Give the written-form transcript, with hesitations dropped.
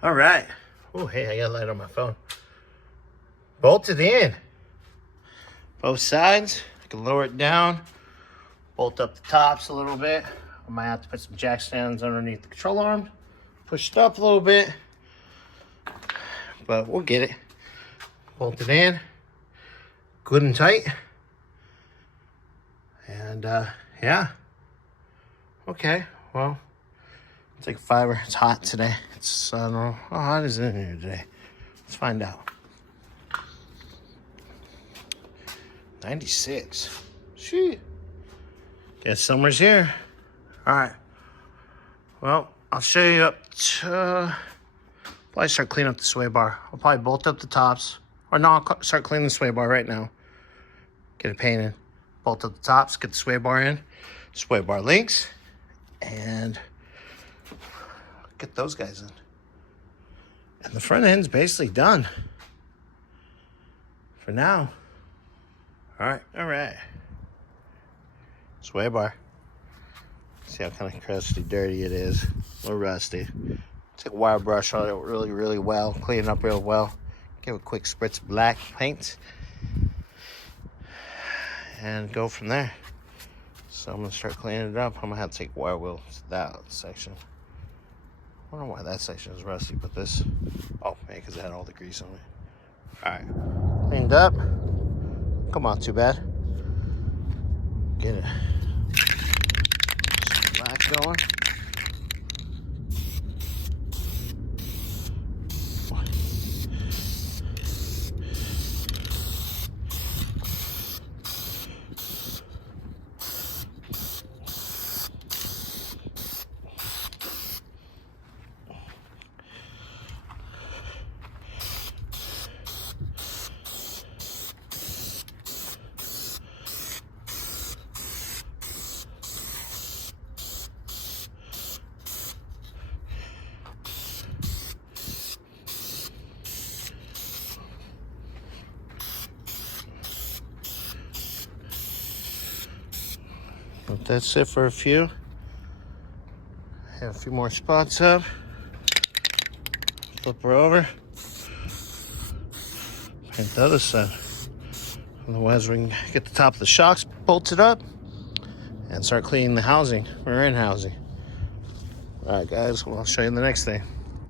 All right. Oh, hey, I got light on my phone. Bolted in. Both sides. I can lower it down. Bolt up the tops a little bit. I might have to put some jack stands underneath the control arm. Push it up a little bit. But we'll get it. Bolt it in. Good and tight. And yeah. Okay, well, I'll take a fiver. It's hot today. It's, I don't know, how hot is it in here today? Let's find out. 96. Shit. Guess summer's here. All right. Well, I'll show you up to, probably start cleaning up the sway bar. I'll probably bolt up the tops. Or no, I'll start cleaning the sway bar right now. Get it painted. Bolt up the tops, get the sway bar in. Sway bar links. And get those guys in. And the front end's basically done. For now. All right. Sway bar. See how kind of crusty, dirty it is. A little rusty. Take a wire brush on it really well. Clean it up real well. Give it a quick spritz of black paint. And go from there. So I'm gonna start cleaning it up. I'm gonna have to take wire wheel to that section. I don't know why that section is rusty, but this, oh man, because it had all the grease on it. All right, cleaned up. Come on, too bad. Get it. Some black going. But that's it for a few. Have a few more spots up. Flip her over. Paint the other side. Otherwise, we can get the top of the shocks bolted up and start cleaning the housing. We're in housing. All right, guys. Well, I'll show you the next thing.